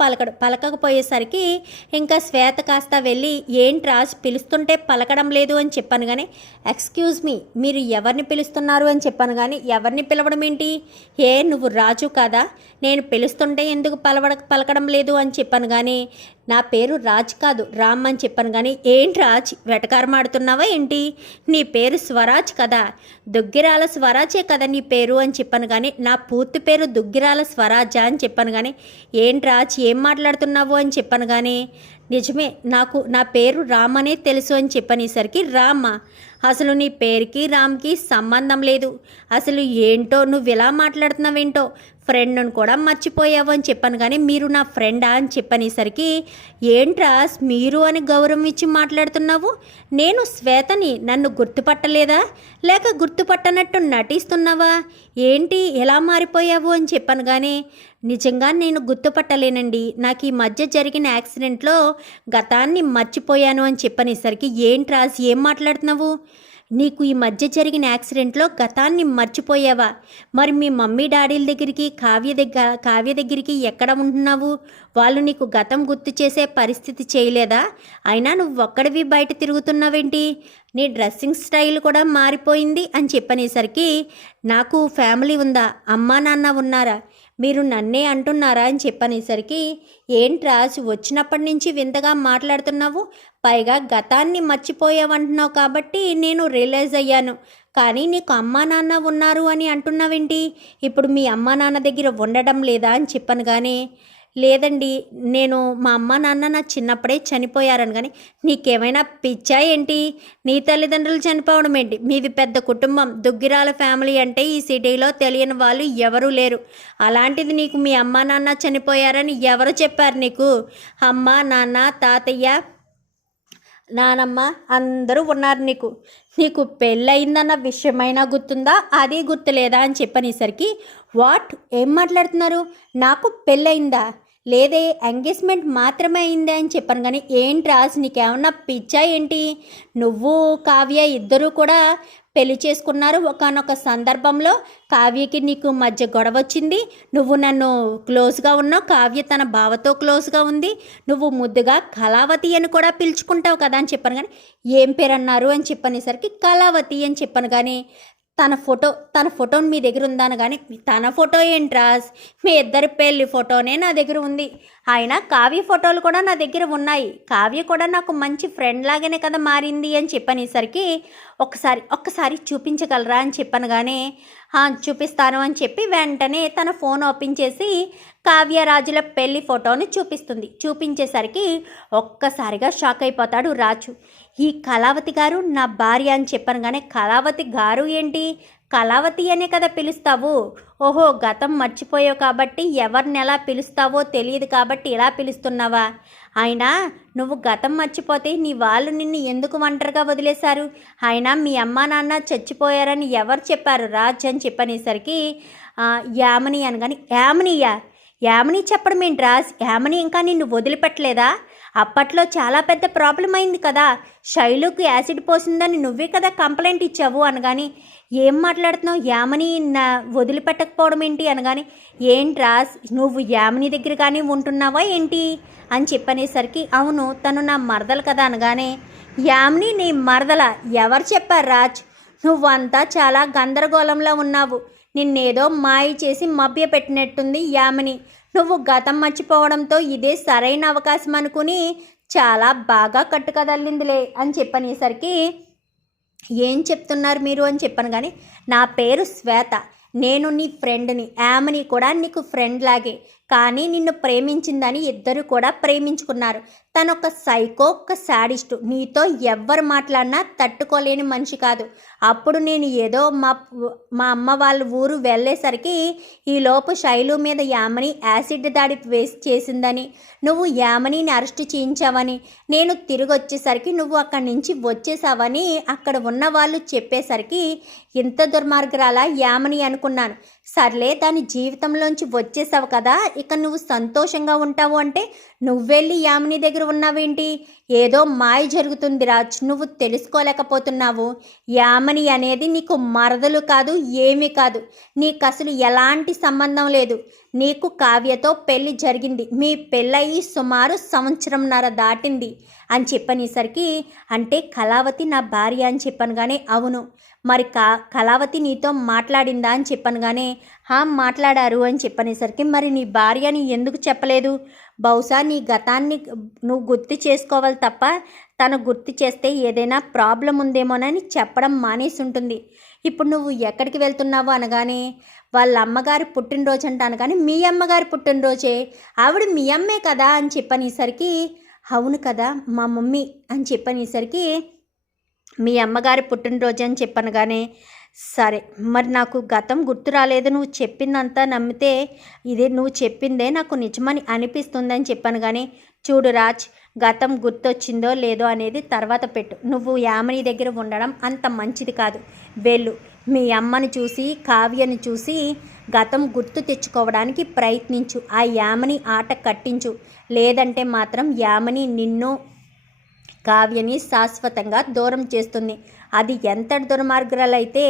పలకడు పలకకపోయేసరికి ఇంకా శ్వేత కాస్త వెళ్ళి ఏంటి రాజ్ పిలుస్తుంటే పలకడం లేదు అని చెప్పాను కానీ ఎక్స్క్యూజ్ మీ మీరు ఎవరిని పిలుస్తున్నారు అని చెప్పాను కానీ ఎవరిని పిలవడం ఏంటి? ఏ నువ్వు రాజు కాదా? నేను పిలుస్తుంటే ఎందుకు పలవడ పలకడం లేదు అని చెప్పాను కానీ నా పేరు రాజ్ కాదు రామ్ అని చెప్పాను కానీ ఏంటి రాజ్? వెటకారం ఆడుతున్నావా ఏంటి? నీ పేరు స్వరాజ్ కదా. దుగ్గిరాల స్వరాజే కదా నీ పేరు అని చెప్పాను కానీ నా పూర్తి పేరు దుగ్గిరాల స్వరాజ అని చెప్పాను కానీ ఏంటి రాజ్? ఏం మాట్లాడుతున్నావు అని చెప్పాను కానీ నిజమే నాకు నా పేరు రామ్ అనే తెలుసు అని చెప్పనేసరికి రామ. అసలు నీ పేరుకి రామ్కి సంబంధం లేదు. అసలు ఏంటో నువ్వు ఇలా మాట్లాడుతున్నావేంటో? ఫ్రెండ్ను కూడా మర్చిపోయావు అని చెప్పాను కానీ మీరు నా ఫ్రెండా అని చెప్పనేసరికి ఏంట్రా మీరు అని గౌరవం ఇచ్చి మాట్లాడుతున్నావు? నేను శ్వేతని నన్ను గుర్తుపట్టలేదా? లేక గుర్తుపట్టనట్టు నటిస్తున్నావా? ఏంటి ఎలా మారిపోయావు? అని చెప్పాను కానీ నిజంగా నేను గుర్తుపట్టలేనండి. నాకు ఈ మధ్య జరిగిన యాక్సిడెంట్లో గతాన్ని మర్చిపోయాను అని చెప్పనేసరికి ఏంటి ఏం మాట్లాడుతున్నావు? నీకు ఈ మధ్య జరిగిన యాక్సిడెంట్లో గతాన్ని మర్చిపోయావా? మరి మీ మమ్మీ డాడీల దగ్గరికి కావ్య దగ్గర కావ్య దగ్గరికి ఎక్కడ ఉంటున్నావు? వాళ్ళు నీకు గతం గుర్తు చేసే పరిస్థితి చేయలేదా? అయినా నువ్వు ఒక్కడివి బయట తిరుగుతున్నావేంటి? నీ డ్రెస్సింగ్ స్టైల్ కూడా మారిపోయింది అని చెప్పనేసరికి నాకు ఫ్యామిలీ ఉందా? అమ్మా నాన్న ఉన్నారా? మీరు నన్నే అంటున్నారా అని చెప్పనేసరికి ఏంట్రా వచ్చినప్పటి నుంచి వింతగా మాట్లాడుతున్నావు? పైగా గతాన్ని మర్చిపోయావంటున్నావు కాబట్టి నేను రియలైజ్ అయ్యాను. కానీ నీకు అమ్మా నాన్న ఉన్నారు అని అంటున్నావేంటి? ఇప్పుడు మీ అమ్మా నాన్న దగ్గర ఉండడం లేదా? అని చెప్పాను కానీ లేదండి నేను మా అమ్మ నాన్న నా చిన్నప్పుడే చనిపోయారని కానీ నీకేమైనా పిచ్చా ఏంటి? నీ తల్లిదండ్రులు చనిపోవడం ఏంటి? మీది పెద్ద కుటుంబం దుగ్గిరాల ఫ్యామిలీ అంటే ఈ సిటీలో తెలియని వాళ్ళు ఎవరూ లేరు. అలాంటిది నీకు మీ అమ్మ నాన్న చనిపోయారని ఎవరు చెప్పారు నీకు? అమ్మ నాన్న తాతయ్య నానమ్మ అందరూ ఉన్నారు నీకు. నీకు పెళ్ళయిందన్న విషయమైనా గుర్తుందా? అది గుర్తులేదా అని చెప్పనేసరికి వాట్? ఏం మాట్లాడుతున్నారు? నాకు పెళ్ళయిందా? లేదే ఎంగేజ్మెంట్ మాత్రమే అయిందే అని చెప్పాను కానీ ఏంటి రాజు నీకేమన్నా పిచ్చా ఏంటి? నువ్వు కావ్య ఇద్దరూ కూడా పెళ్ళి చేసుకున్నారు. ఒకనొక సందర్భంలో కావ్యకి నీకు మధ్య గొడవ వచ్చింది. నువ్వు నన్ను క్లోజ్గా ఉన్నావు. కావ్య తన బావతో క్లోజ్గా ఉంది. నువ్వు ముద్దుగా కళావతి అని కూడా పిలుచుకుంటావు కదా అని చెప్పాను కానీ ఏం పేరు అన్నారు అని చెప్పనేసరికి కళావతి అని చెప్పాను కానీ తన ఫోటో తన ఫోటో మీ దగ్గర ఉందాను కానీ తన ఫోటో ఏంట్రా మీ ఇద్దరి పెళ్ళి ఫోటోనే నా దగ్గర ఉంది. ఆయన కావ్య ఫోటోలు కూడా నా దగ్గర ఉన్నాయి. కావ్య కూడా నాకు మంచి ఫ్రెండ్ లాగానే కదా మారింది అని చెప్పనేసరికి ఒక్కసారి ఒక్కసారి చూపించగలరా? అని చెప్పాను కానీ చూపిస్తాను అని చెప్పి వెంటనే తన ఫోన్ ఓపెన్ చేసి కావ్యరాజుల పెళ్ళి ఫోటోని చూపిస్తుంది. చూపించేసరికి ఒక్కసారిగా షాక్ అయిపోతాడు రాజు. ఈ కళావతి గారు నా భార్య అని చెప్పాను కానీ కళావతి గారు ఏంటి? కళావతి అనే కదా పిలుస్తావు? ఓహో గతం మర్చిపోయావు కాబట్టి ఎవరిని ఎలా పిలుస్తావో తెలియదు కాబట్టి ఇలా పిలుస్తున్నావా? అయినా నువ్వు గతం మర్చిపోతే నీ వాళ్ళు నిన్ను ఎందుకు ఒంటరిగా వదిలేశారు? అయినా మీ అమ్మా నాన్న చచ్చిపోయారని ఎవరు చెప్పారు? రాజ్ అని చెప్పనేసరికి యామని యామిని అనగాని యామనియా యామిని చెప్పడం ఏంటి రాజ్? యామని ఇంకా నిన్ను వదిలిపెట్టలేదా? అప్పట్లో చాలా పెద్ద ప్రాబ్లం అయింది కదా. శైలుకు యాసిడ్ పోసిందని నువ్వే కదా కంప్లైంట్ ఇచ్చావు అనగాని ఏం మాట్లాడుతున్నావు? యామని నా వదిలిపెట్టకపోవడం ఏంటి అనగానే ఏంటి రాజ్ నువ్వు యామిని దగ్గర కానీ ఉంటున్నావా ఏంటి? అని చెప్పనేసరికి అవును తను నా మరదలు కదా అనగానే యామిని నీ మరదల? ఎవరు చెప్పారు రాజ్? నువ్వంతా చాలా గందరగోళంలో ఉన్నావు. నిన్నేదో మాయ చేసి మభ్య పెట్టినట్టుంది యామిని. నువ్వు గతం మర్చిపోవడంతో ఇదే సరైన అవకాశం అనుకుని చాలా బాగా కట్టుకదల్లిందిలే అని చెప్పనేసరికి ఏం చెప్తున్నారు మీరు అని చెప్పాను కానీ నా పేరు శ్వేత. నేను నీ ఫ్రెండ్ని యామని కూడా నీకు ఫ్రెండ్ లాగే కానీ నిన్ను ప్రేమించిందని ఇద్దరు కూడా ప్రేమించుకున్నారు. తను ఒక సైకో ఒక శాడిస్టు నీతో ఎవ్వరు మాట్లాడినా తట్టుకోలేని మనిషి కాదు. అప్పుడు నేను ఏదో మా మా అమ్మ వాళ్ళ ఊరు వెళ్ళేసరికి ఈ శైలు మీద యామని యాసిడ్ దాడి వేసి చేసిందని నువ్వు యామనిని అరెస్ట్ చేయించావని నేను తిరిగి వచ్చేసరికి నువ్వు అక్కడి నుంచి వచ్చేసావని అక్కడ ఉన్న వాళ్ళు చెప్పేసరికి ఇంత దుర్మార్గురాలా యామని అనుకున్నాను. సర్లే దాని జీవితంలోంచి వచ్చేసావు కదా ఇక నువ్వు సంతోషంగా ఉంటావు అంటే నువ్వెళ్ళి యామిని దగ్గర ఉన్నావేంటి? ఏదో మాయ జరుగుతుంది రాజ్ నువ్వు తెలుసుకోలేకపోతున్నావు. యామని అనేది నీకు మరదలు కాదు ఏమీ కాదు. నీకు అసలు ఎలాంటి సంబంధం లేదు. నీకు కావ్యతో పెళ్ళి జరిగింది. మీ పెళ్ళయి సుమారు సంవత్సరంన్నర దాటింది అని చెప్పనేసరికి అంటే కళావతి నా భార్య అని చెప్పనుగానే అవును. మరి కా కళావతి నీతో మాట్లాడిందా అని చెప్పనుగానే హా మాట్లాడారు అని చెప్పనేసరికి మరి నీ భార్యని ఎందుకు చెప్పలేదు? బహుశా నీ గతాన్ని నువ్వు గుర్తు చేసుకోవాలి తప్ప తను గుర్తు చేస్తే ఏదైనా ప్రాబ్లం ఉందేమోనని చెప్పడం మానేసి ఉంటుంది ఇప్పుడు నువ్వు ఎక్కడికి వెళ్తున్నావు అనగానే వాళ్ళ అమ్మగారి పుట్టినరోజు అంటాను కానీ మీ అమ్మగారి పుట్టినరోజే. ఆవిడ మీ అమ్మే కదా అని చెప్పనేసరికి అవును కదా మా మమ్మీ అని చెప్పనేసరికి మీ అమ్మగారి పుట్టినరోజు అని చెప్పనగానే సరే మరి నాకు గతం గుర్తు రాలేదు నువ్వు చెప్పిందంతా నమ్మితే ఇదే నువ్వు చెప్పిందే నాకు నిజమని అనిపిస్తుందని చెప్పాను కానీ చూడు రాజ్ గతం గుర్తొచ్చిందో లేదో అనేది తర్వాత పెట్టు. నువ్వు యామిని దగ్గర ఉండడం అంత మంచిది కాదు. వెళ్ళు. మీ అమ్మని చూసి కావ్యను చూసి గతం గుర్తు తెచ్చుకోవడానికి ప్రయత్నించు. ఆ యామని ఆట కట్టించు. లేదంటే మాత్రం యామని నిన్ను కావ్యని శాశ్వతంగా దూరం చేస్తుంది. అది ఎంత దుర్మార్గురాలైతే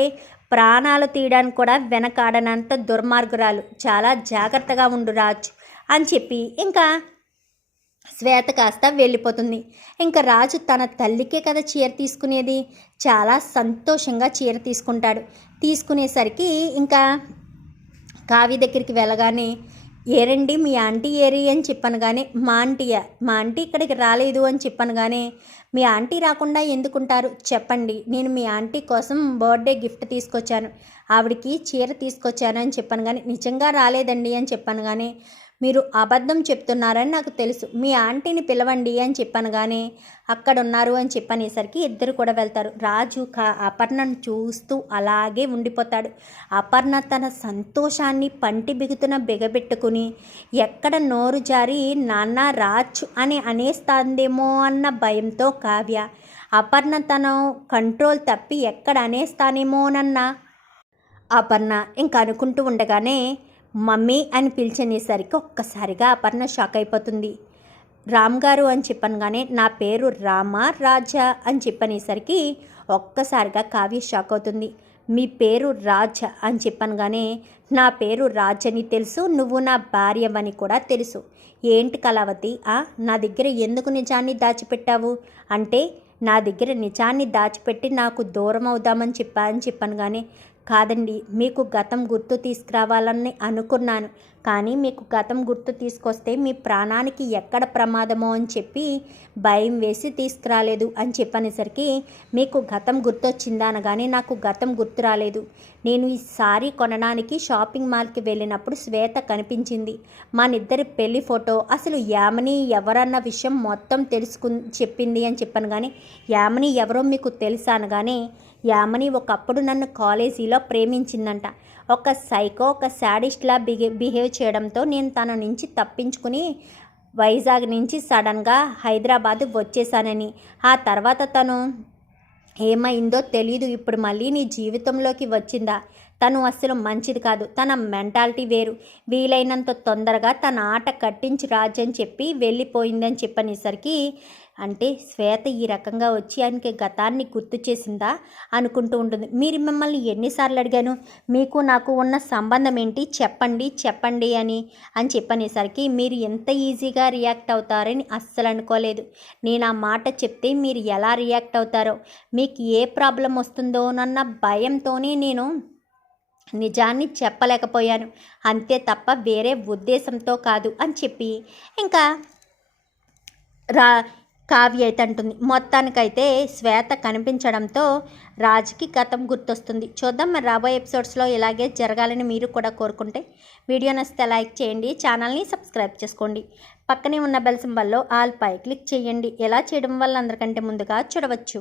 ప్రాణాలు తీయడానికి కూడా వెనకాడనంత దుర్మార్గురాలు. చాలా జాగ్రత్తగా ఉండు రాజు అని చెప్పి ఇంకా శ్వేత కాస్త వెళ్ళిపోతుంది. ఇంకా రాజు తన తల్లికే కదా చీర తీసుకునేది? చాలా సంతోషంగా చీర తీసుకుంటాడు. తీసుకునేసరికి ఇంకా కావి దగ్గరికి వెళ్ళగానే ఏరండి మీ ఆంటీ ఏరి అని చెప్పాను కానీ మా ఆంటీయా మా ఆంటీ ఇక్కడికి రాలేదు అని చెప్పాను కానీ మీ ఆంటీ రాకుండా ఎందుకుంటారు? చెప్పండి నేను మీ ఆంటీ కోసం బర్త్డే గిఫ్ట్ తీసుకొచ్చాను. ఆవిడకి చీర తీసుకొచ్చాను అని చెప్పాను కానీ నిజంగా రాలేదండి అని చెప్పాను కానీ మీరు అబద్ధం చెప్తున్నారని నాకు తెలుసు. మీ ఆంటీని పిలవండి అని చెప్పాను కానీ అక్కడ ఉన్నారు అని చెప్పనేసరికి ఇద్దరు కూడా వెళ్తారు. రాజు కా అపర్ణను చూస్తూ అలాగే ఉండిపోతాడు. అపర్ణ తన సంతోషాన్ని పంటి బిగుతున బిగబెట్టుకుని ఎక్కడ నోరు జారి నాన్న రాజ్ అని అనేస్తాందేమో అన్న భయంతో కావ్య అపర్ణ తన కంట్రోల్ తప్పి ఎక్కడ అనేస్తానేమోనన్న అపర్ణ ఇంక అనుకుంటూ ఉండగానే మమ్మీ అని పిలిచనేసరికి ఒక్కసారిగా అపర్ణ షాక్ అయిపోతుంది. రామ్ గారు అని చెప్పనగానే నా పేరు రామ రాజా అని చెప్పనేసరికి ఒక్కసారిగా కావ్య షాక్ అవుతుంది. మీ పేరు రాజ అని చెప్పనగానే నా పేరు రాజ్ అని తెలుసు నువ్వు నా భార్యవని కూడా తెలుసు. ఏంటి కళావతి? ఆ నా దగ్గర ఎందుకు నిజాన్ని దాచిపెట్టావు? అంటే నా దగ్గర నిజాన్ని దాచిపెట్టి నాకు దూరం అవుదామని చెప్పా అని చెప్పాను కానీ కాదండి మీకు గతం గుర్తు తీసుకురావాలని అనుకున్నాను. కానీ మీకు గతం గుర్తు తీసుకొస్తే మీ ప్రాణానికి ఎక్కడ ప్రమాదమో అని చెప్పి భయం వేసి తీసుకురాలేదు అని చెప్పనేసరికి మీకు గతం గుర్తొచ్చిందా అనగానే నాకు గతం గుర్తు రాలేదు. నేను ఈ సారీ కొనడానికి షాపింగ్ మాల్కి వెళ్ళినప్పుడు శ్వేత కనిపించింది. నిద్దరి పెళ్ళి ఫోటో అసలు యామని ఎవరన్న విషయం మొత్తం తెలుసుకు చెప్పింది అని చెప్పాను కానీ యామని ఎవరో మీకు తెలుసా అనగానే యామని ఒకప్పుడు నన్ను కాలేజీలో ప్రేమించిందంట. ఒక సైకో ఒక శాడిస్ట్లా బిహే బిహేవ్ చేయడంతో నేను తన నుంచి తప్పించుకుని వైజాగ్ నుంచి సడన్గా హైదరాబాద్ వచ్చేసానని. ఆ తర్వాత తను ఏమైందో తెలియదు ఇప్పుడు మళ్ళీ నీ జీవితంలోకి వచ్చిందా? తను అస్సలు మంచిది కాదు. తన మెంటాలిటీ వేరు. వీలైనంత తొందరగా తన ఆట కట్టించి రాజని చెప్పి వెళ్ళిపోయిందని చెప్పనేసరికి అంటే శ్వేత ఈ రకంగా వచ్చి ఆయనకి గతాన్ని గుర్తు చేసిందా అనుకుంటూ ఉంటుంది. మీరు మిమ్మల్ని ఎన్నిసార్లు అడిగాను? మీకు నాకు ఉన్న సంబంధం ఏంటి? చెప్పండి చెప్పండి అని అని చెప్పనేసరికి మీరు ఎంత ఈజీగా రియాక్ట్ అవుతారని అస్సలు అనుకోలేదు. నేను ఆ మాట చెప్తే మీరు ఎలా రియాక్ట్ అవుతారో మీకు ఏ ప్రాబ్లం వస్తుందోనన్న భయంతోనే నేను నిజాన్ని చెప్పలేకపోయాను. అంతే తప్ప వేరే ఉద్దేశంతో కాదు అని చెప్పి. ఇంకా రా కావ్య అయితే అంటుంది. మొత్తానికైతే శ్వేత కనిపించడంతో రాజ్కి గతం గుర్తొస్తుంది. చూద్దాం మరి రాబోయే ఎపిసోడ్స్లో ఇలాగే జరగాలని మీరు కూడా కోరుకుంటే వీడియో నచ్చితే లైక్ చేయండి ఛానల్ని సబ్స్క్రైబ్ చేసుకోండి. పక్కనే ఉన్న బెల్ సింబల్లో ఆల్ పై క్లిక్ చేయండి. ఎలా చేయడం వల్ల అందరికంటే ముందుగా చూడవచ్చు.